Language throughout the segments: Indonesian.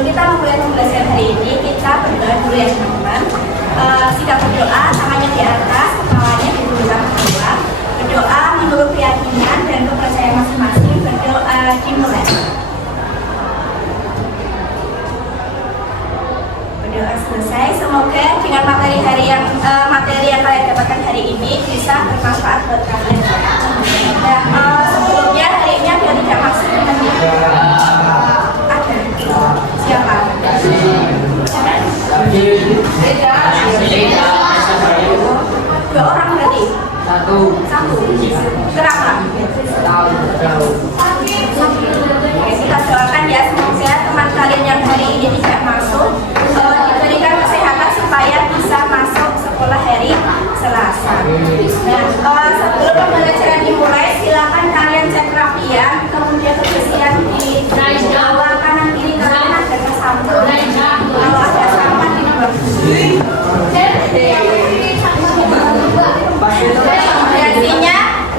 sebelum kita memulai pembelajaran hari ini, kita berdoa dulu ya teman-teman. Sikap berdoa, tangannya di atas, kepalanya di belakang bawah. Berdoa menurut keyakinan dan kepercayaan masing-masing. Berdoa dimulai. Berdoa selesai. Semoga dengan materi yang kalian dapatkan hari ini bisa bermanfaat buat kalian. Nah, sebelumnya hari ini ada tidak maksud dengan ada siapa? Dua orang berarti? Satu. Kenapa? Kita doakan ya, semoga teman kalian yang hari ini tidak masuk diberikan kesehatan supaya bisa masuk sekolah hari Selasa. Nah, sebelum pembelajaran dimulai, silakan kalian cek kerapian, kemudian kebersihan di bawah kanan kiri kalian ada kesampul. Kalau ada sampah dibuang.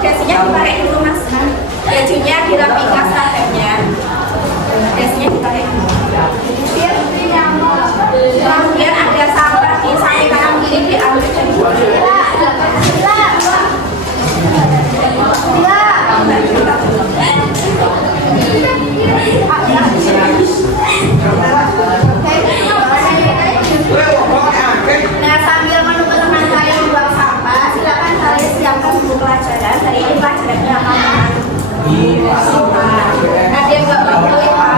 Dasinya dipakai dulu mas. Bajunya dirapikan stafetnya. Dasinya dipakai dulu. Kemudian ada sampah di samping kanan kiri diambil dari bawah. Nah, sambil menunggu teman kalian membuang sampah, silakan kalian siapkan buku pelajaran. Hari ini pelajarannya apa? Ada yang nggak buku ya Pak?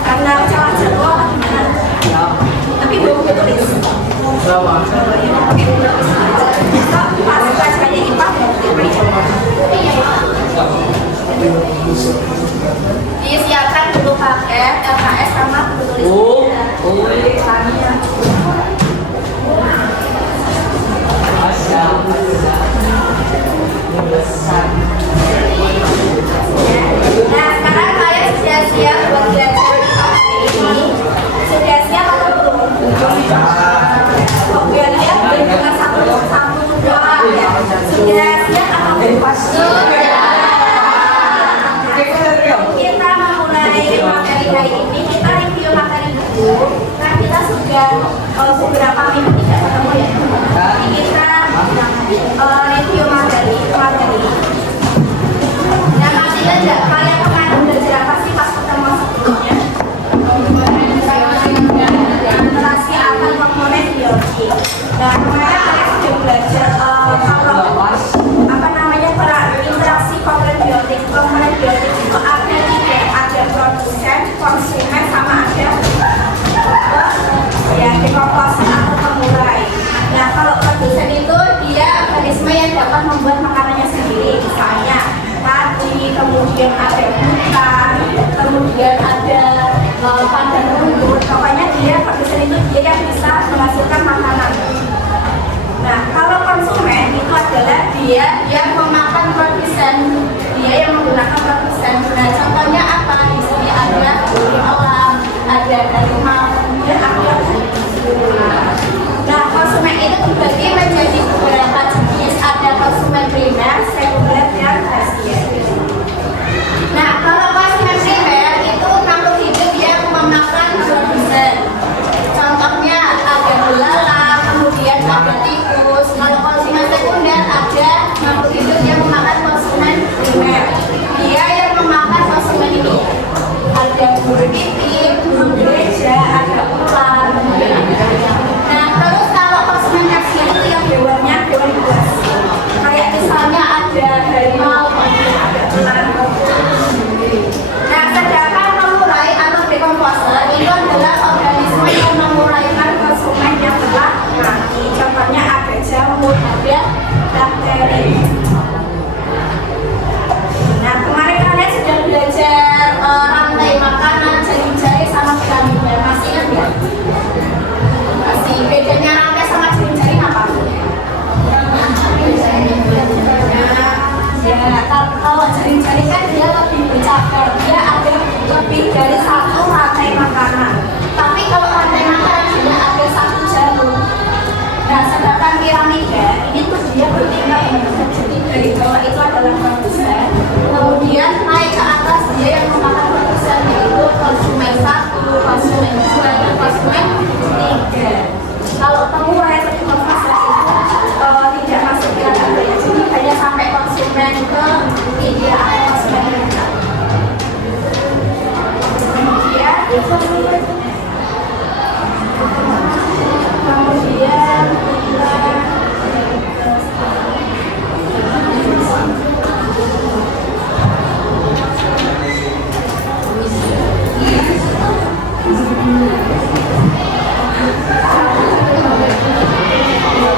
Karena salah jadwal atau gimana? Tapi belum tulis. Pas pelajarannya IPA disiapkan buku paket, LKS sama buku tulis. Nah, sekarang kalian sudah siap buat belajar ini? Sudah siap atau belum? Oke, lihat dengan satu dua ya. Sudah siap atau belum? Kita memulai materi hari ini, kita review materi dulu. Nah, kita sudah beberapa minggu tidak ketemu ya. Jadi kita review materi. Nah, masih aja kalian kemarin belajar apa sih pas ketemu sebelumnya? Interaksi akan komponen biologi. Nah, kemarin kalian sudah belajar interaksi komponen biotik. Komponen biotik itu ada tiga, ada produsen, konsumen, sama ada dekomposer atau pemulai. Nah, kalau produsen itu dia organisme yang dapat membuat makanannya sendiri, misalnya padi, kemudian ada hutan, kemudian ada padang rumput. Pokoknya dia produsen itu dia yang bisa menghasilkan makanan. Nah, kalau konsumen itu adalah dia yang memakan produsen, dia yang menggunakan produsen. Nah, contohnya apa? Di sini ada ayam, ada harimau, kemudian ada. Nah, konsumen itu dibagi menjadi beberapa jenis. Ada konsumen primer, sekunder, dan tersier. konsumen tidak. Kalau kamu varietas konversasi itu tidak masuk ke kategori, jadi hanya sampai konsumen ke media atau konsumen mereka. Kemudian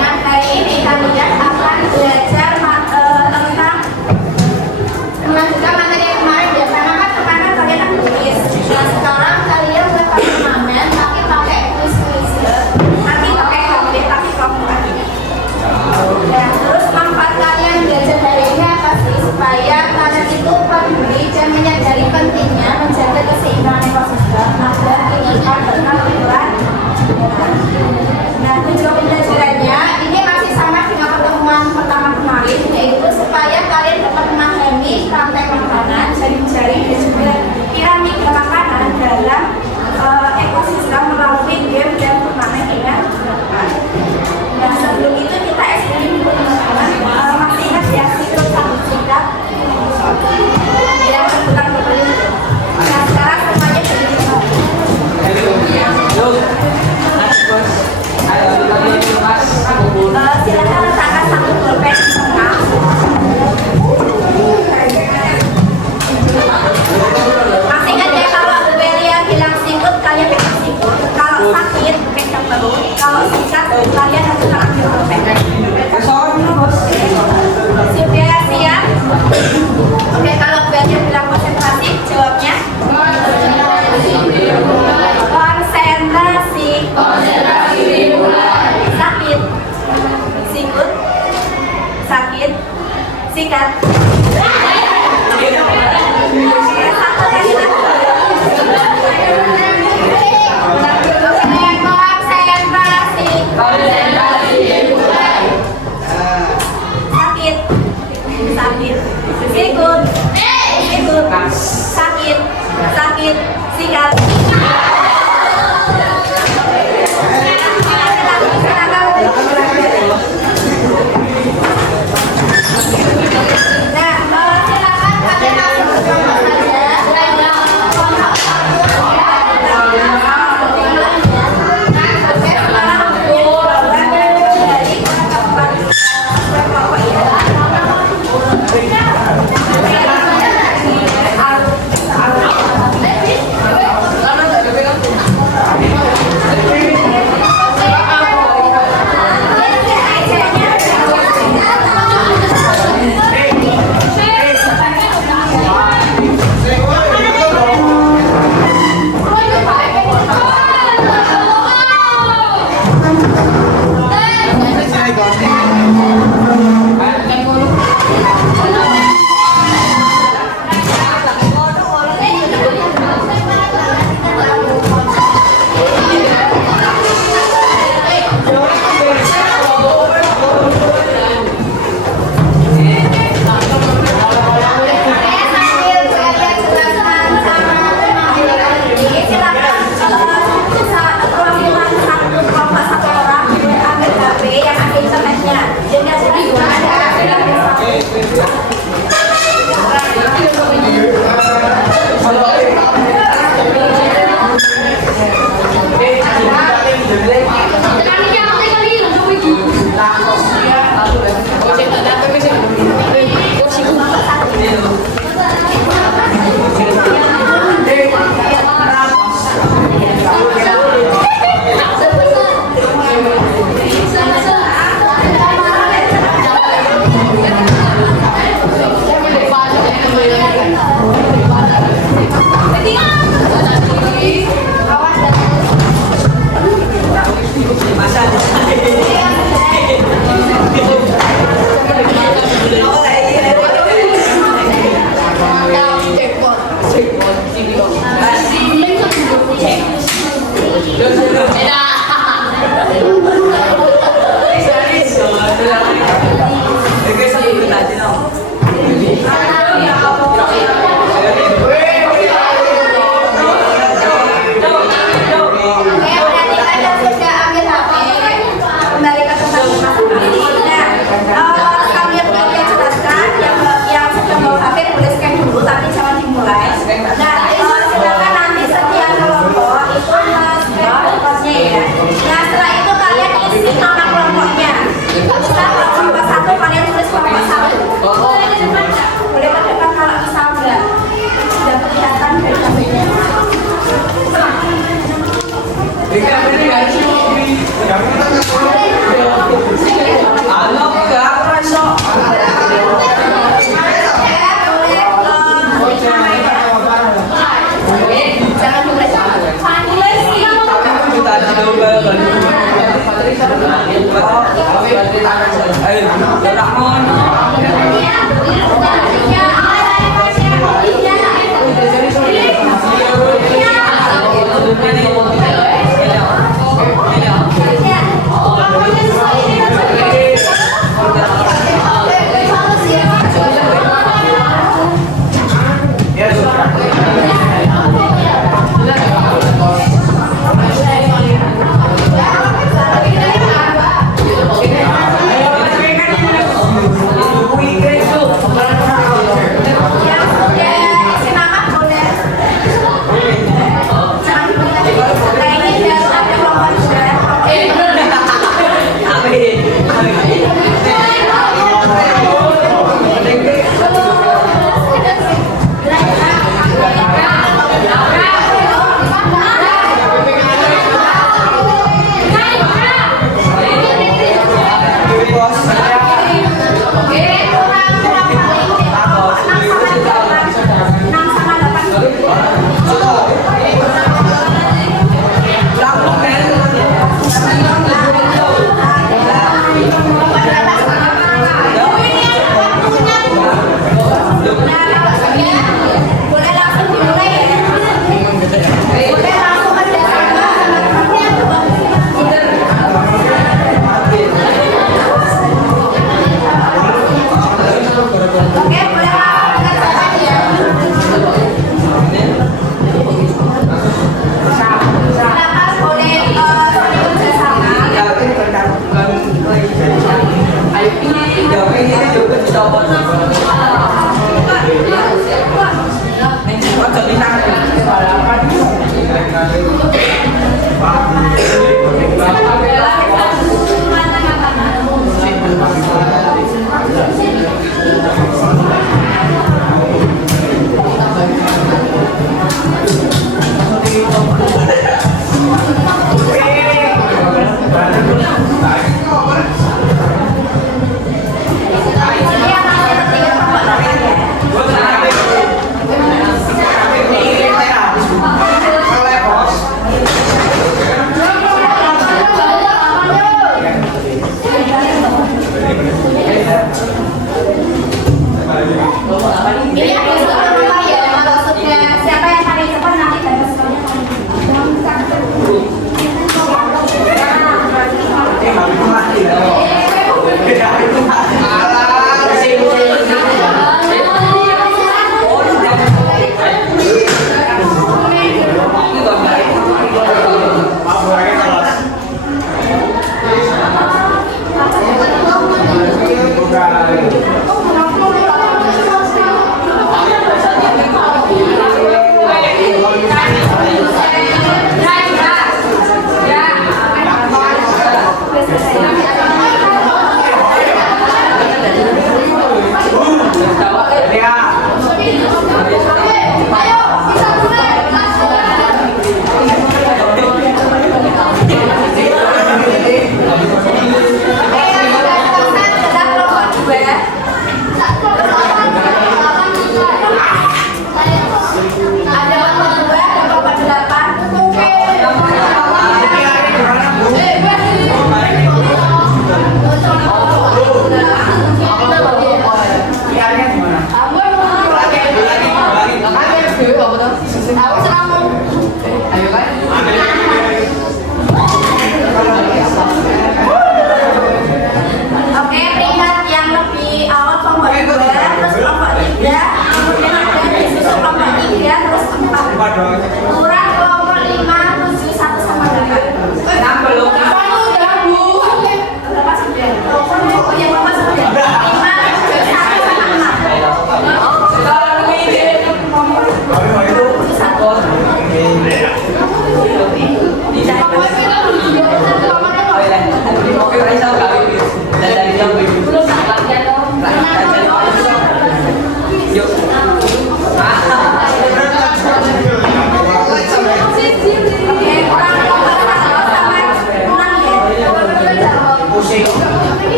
nah, hari ini kalian akan belajar tentang melanjutkan materi yang kemarin ya, karena kan kemarin kalian akan tulis. Nah sekarang kalian udah pakai mamen, tapi pakai kuis-kuis, nanti pakai HP, tapi kamu lagi. Dan terus manfaat kalian belajar hari ini apa sih? Supaya kalian itu peduli dan menyadari pentingnya menjaga keseimbangan ekosistem agar ini benar benar. Nah tujuan pembelajarannya ini masih sama dengan pertemuan pertama kemarin, yaitu supaya kalian dapat memahami rantai makanan, jaring-jaring dan juga piramida makanan dalam ekosistem melalui game dan turnamen dengan teman. Nah sebelum itu kita explain dulu teman-teman, masih ingat ya siklus satu singkat yang seputar berbeda. Ayun, Doraemon.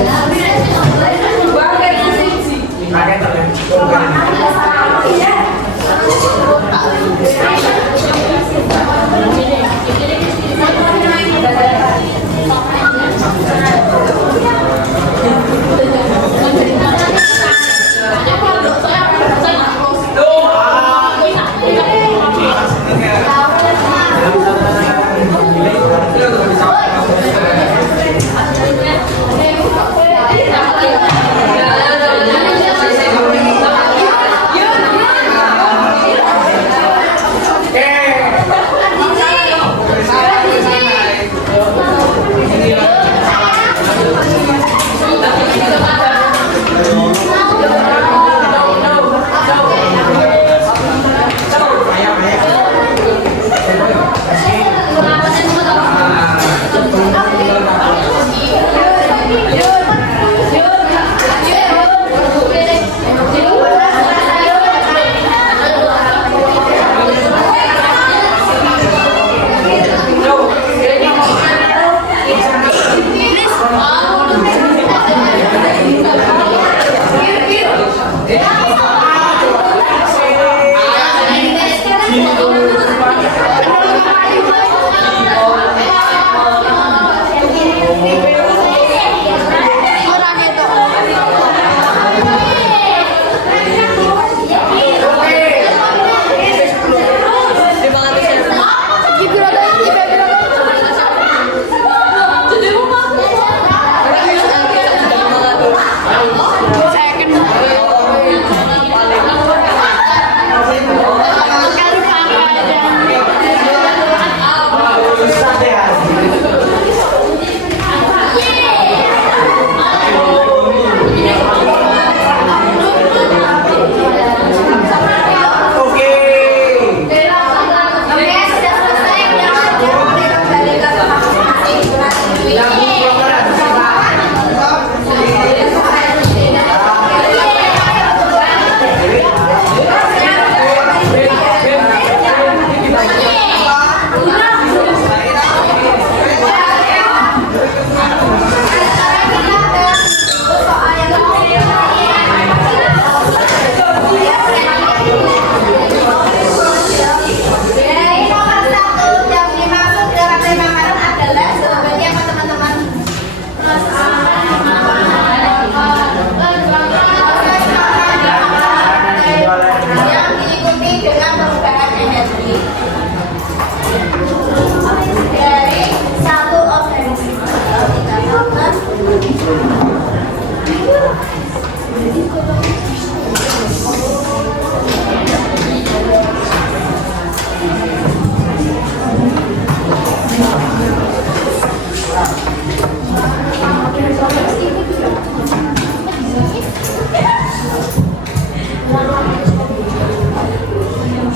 Boleh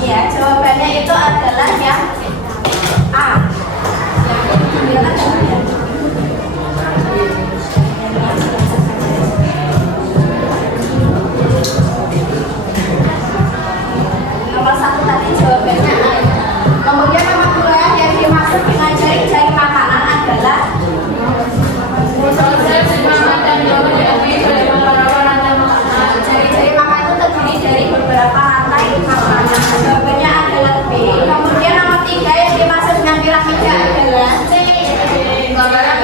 Ya, jawabannya itu adalah yang A. Nomor 1 tadi jawabannya A. Kemudian nomor 2 yang dimaksud dengan jari-jari makanan adalah jari-jari makanan itu terdiri dari beberapa rantai makanan. Jawabannya adalah B. Kemudian nomor 3 yang dimaksud dengan piramida adalah gambaran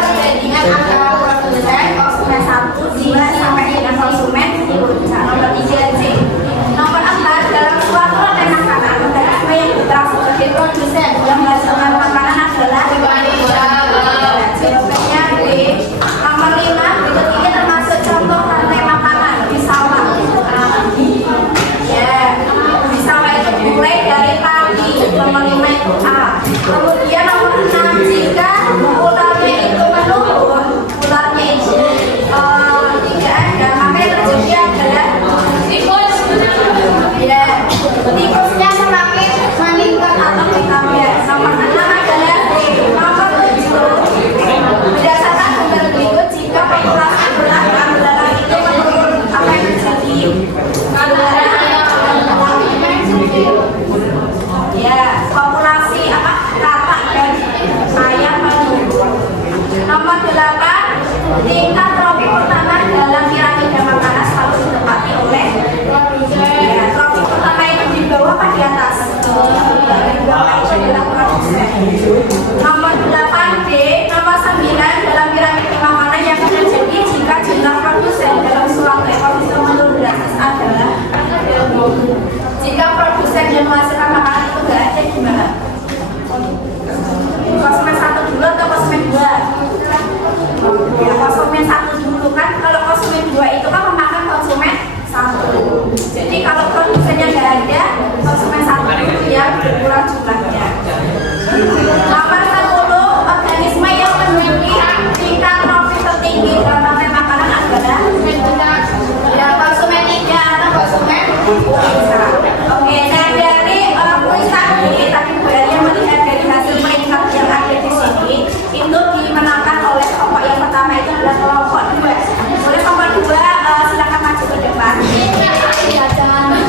perbandingan antara produsen konsumen 1, 2 sampai dengan konsumen 10. Nomor 3 C. Nomor 4 dalam suatu rantai makanan mekanisme yang diterapkan sebagai produsen yang menghasilkan makanan adalah jawabannya B. Nomor 5 berikut ini termasuk contoh rantai makanan di sawah. Ya, di sawah itu dimulai dari padi. Nomor 5 itu A. Kemudian nomor 6 jika ularnya itu menurun, ularnya itu tidak ada, maka yang terjadi adalah tikus. Ya, tikusnya semakin meningkat atau bertambah. Nomor 6 adalah B. Nomor 7 berdasarkan gambar berikut jika populasi ular itu menurun, apa yang terjadi? Ya, populasi katak dan ayam menurun. Nomor 8 tingkat trofi pertama dalam piramida makanan harus ditempati oleh produsen. Ya, trofi pertama itu di bawah apa di atas? Di bawah itu adalah produsen. Nomor 8 B. Nomor 9 dalam piramida makanan yang terjadi jika jumlah produsen dalam suatu ekosistem menurun drastis adalah jika produsen yang menghasilkan makanan itu nggak ada, gimana? Konsumen 1 dulu atau konsumen 2? Ya, konsumen 1 dulu kan. Kalau konsumen 2 itu kan memakan konsumen 1. Jadi kalau produsennya nggak ada, konsumen 1 dulu yang berkurang jumlahnya. Nomor 10 organisme yang memiliki tingkat trofi tertinggi dalam rantai makanan adalah ya konsumen 3 atau konsumen pulsa. Oke, nah dari pulsa ini tadi yang melihat dari hasil peringkat yang ada di sini itu dimenangkan oleh kelompok yang pertama itu adalah kelompok 2. Oleh kelompok 2 silakan maju ke depan. Ya, jangan.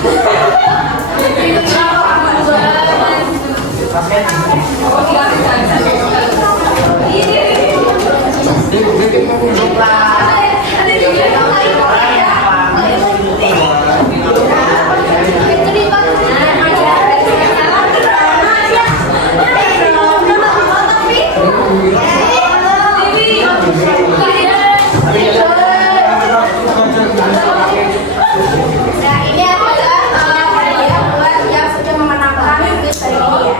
Nah, ini adalah hadiah buat yang sudah memenangkan kuis hari ini ya.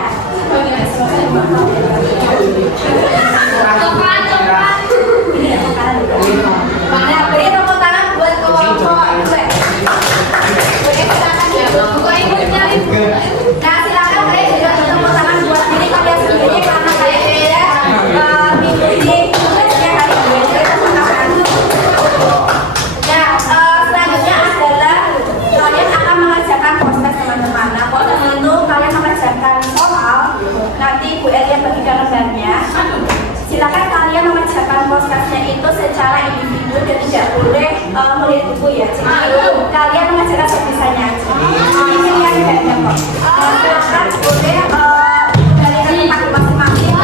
Mana beri tepuk tangan buat kelompok gue. Boleh silakan ya. Nah, silakan kalian juga tepuk tangan buat diri kalian sendiri karena kalian beda minggu ini tugasnya hari ini. Jadi tepuk tangan. Nah, selanjutnya adalah kalian akan mengerjakan proses teman-teman. Nah, proses itu kalian mengerjakan soal. Nanti Bu Elia bagikan lembarnya. Silakan kalian mengerjakan prosesnya itu secara individu dan tidak boleh melihat buku ya. Jadi kalian mengerjakan sebisanya aja. Ini yang ada kok. Silakan boleh dari tempat masing-masing.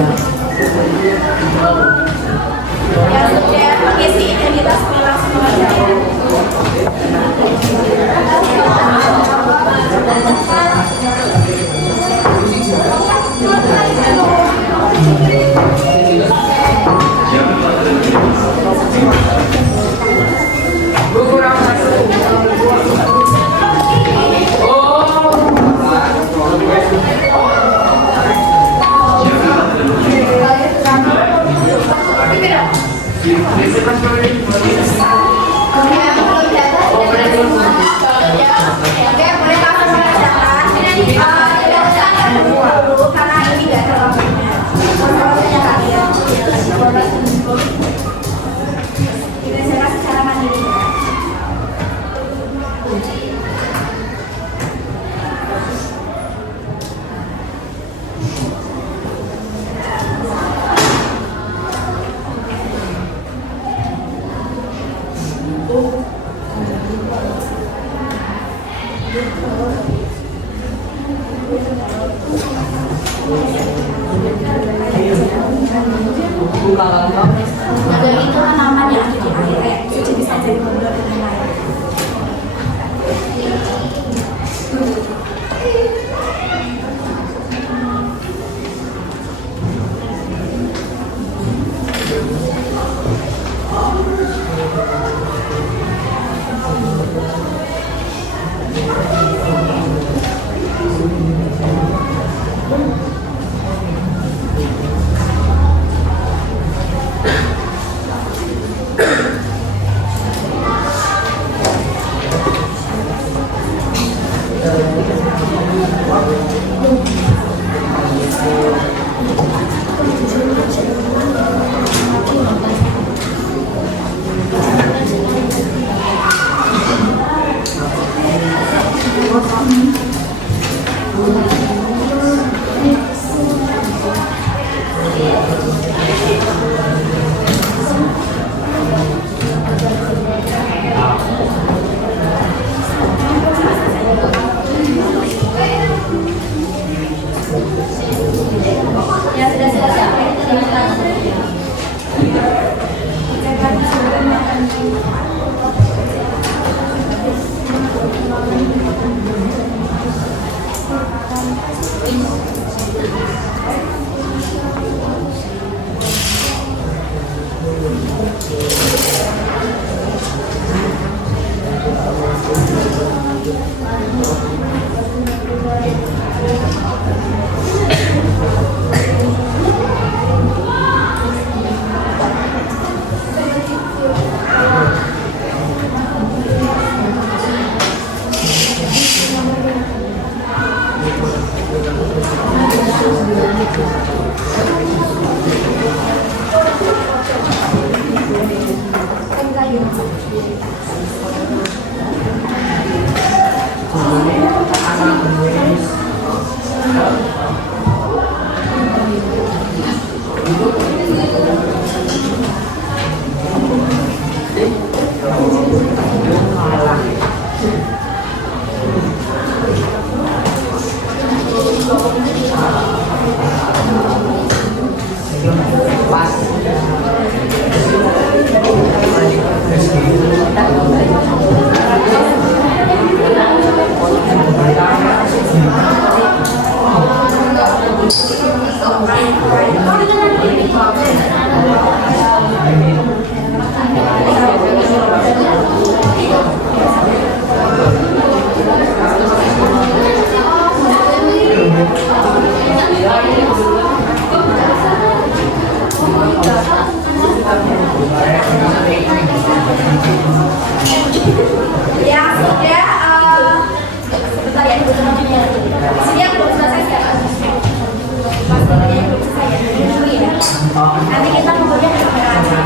Ya sudah mengisi identitas langsung mengerjakan. Model itu kan namanya di akhirnya jadi bisa jadi model dengan lain. Ya sudah, sebentar ya, sini aku belum selesai sekarang. Mas yang belum selesai ya, dulu ya. Nanti kita kemudian ke kamera aja.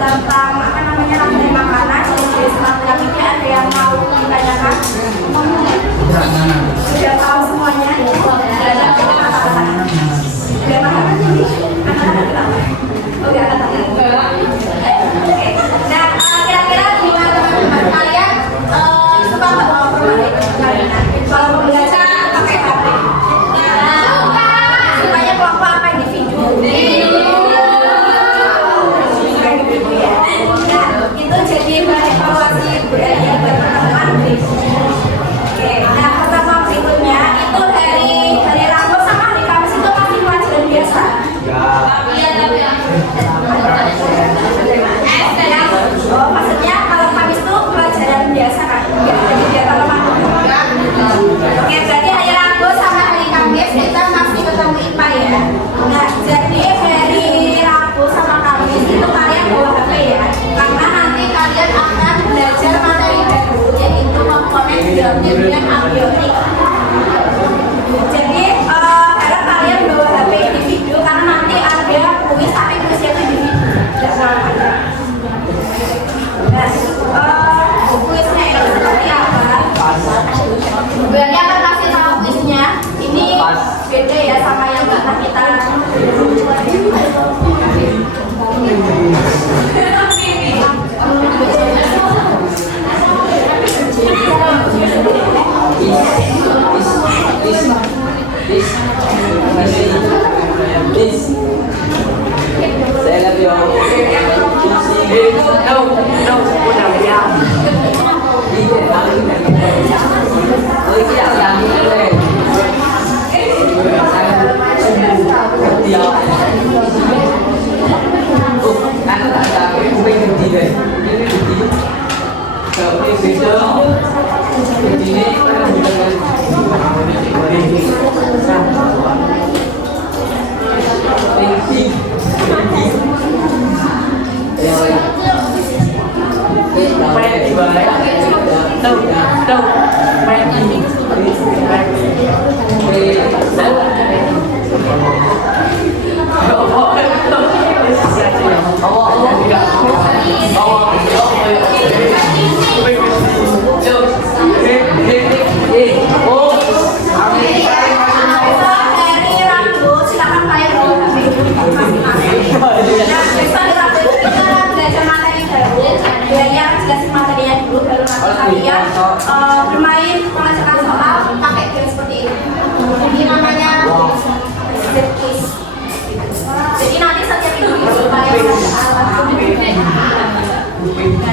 tentang rantai makanan, jenis makanan ini ada yang mau ditanyakan? Sudah tahu semuanya? Sudah ada kata-kata? Sudah paham? Oh, ya, kata-kata. Oke. Nah, kira-kira gimana teman-teman kalian suka nggak bawa permainan? Kalau mau belajar pakai HP? Suka. Sukanya kelompok apa individu? Itu jadi bahan evaluasi budaya buat teman-teman. Oke, nah pertama berikutnya itu hari Rabu sama hari Kamis itu masih pelajaran biasa. Oh, maksudnya kalau Kamis itu pelajaran biasa kan? Jadi biar kalau masuk. Oke, berarti hari Rabu sama hari Kamis kita masih ketemu IPA ya. Nah, jadi hari Rabu sama Kamis itu kalian bawa HP ya. Karena nanti kalian akan belajar materi baru yaitu komponen biologi dan abiotik. Jadi harap kalian bawa HP individu karena nanti ada kuis tapi kuisnya itu individu, tidak sama. Nah, kuisnya itu seperti apa? Berarti akan kasih tahu kuisnya. Ini beda ya sama yang pernah kita. Bermain mengerjakan soal pakai game seperti ini. Ini namanya quiz. Jadi nanti setiap individu kalian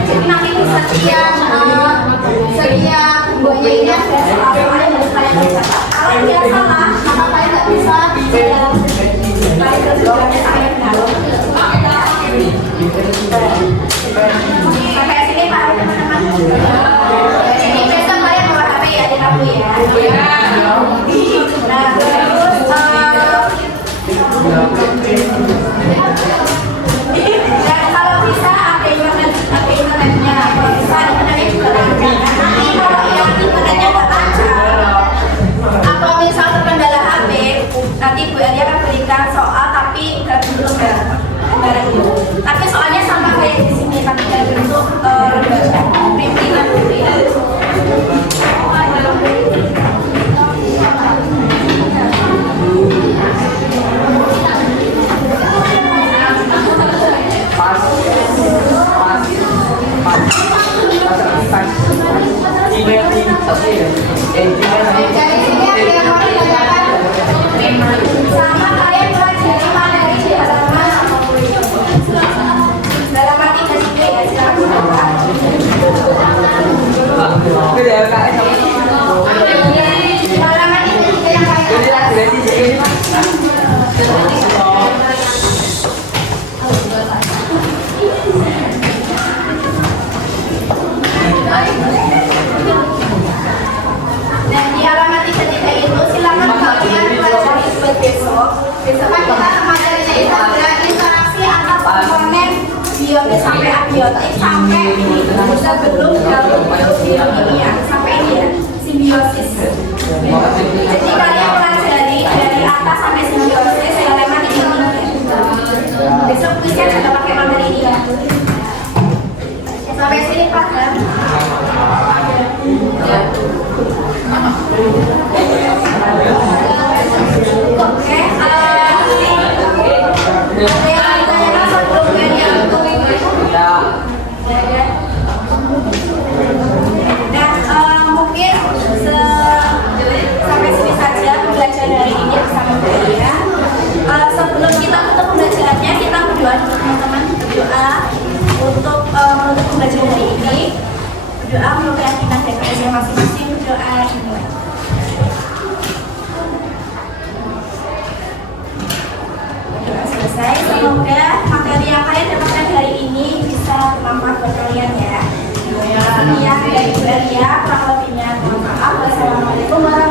jadi nanti setiap buahnya ini ada soal kalian harus kalian kerjakan. Kalau dia salah, maka kalian nggak bisa kalian harus kalian dalam. Sampai sini Pak teman-teman. Jadi besok kalian bawa HP ya di kamu ya. Nah terus dan kalau bisa ada internetnya. Kalau bisa internetnya juga lancar. Nanti kalau yang internetnya nggak lancar atau misal terkendala HP, nanti Bu Elia akan berikan soal tapi nggak bentuk lembaran gitu. Tapi soalnya sama kayak di sini tapi nggak bentuk lembaran pimpinan gitu ya. Dari sini ada yang mau ditanyakan? Sama kalian pelajari materi di halaman 80. Halaman 3 sini ya, silakan. Halaman 3 yang kayak dan di halaman 3 itu silakan kalian pelajari buat besok. Besok kan kita materinya itu ada interaksi antar komponen biotik sampai abiotik sampai ini sebelum gabung ini ya sampai ini ya simbiosis. Jadi kalian pelajari dari atas sampai simbiosis halaman 3. Besok bisa juga pakai materi ini ya. Sampai sini Pak ya. Oke, ada yang ditanyakan sebelum yang nah, mungkin sampai sini saja pembelajaran hari ini bersama kalian. Sebelum kita tutup pembelajarannya, kita berdoa dulu teman-teman, berdoa untuk menutup pembelajaran hari ini. Berdoa menurut keyakinan dan kepercayaan masing-masing. Berdoa dimulai. Berdoa selesai. Semoga materi yang kalian dapatkan hari ini bisa bermanfaat buat kalian ya. Sekian dari Bu Elia, kurang lebihnya mohon maaf. Wassalamualaikum warahmatullahi wabarakatuh.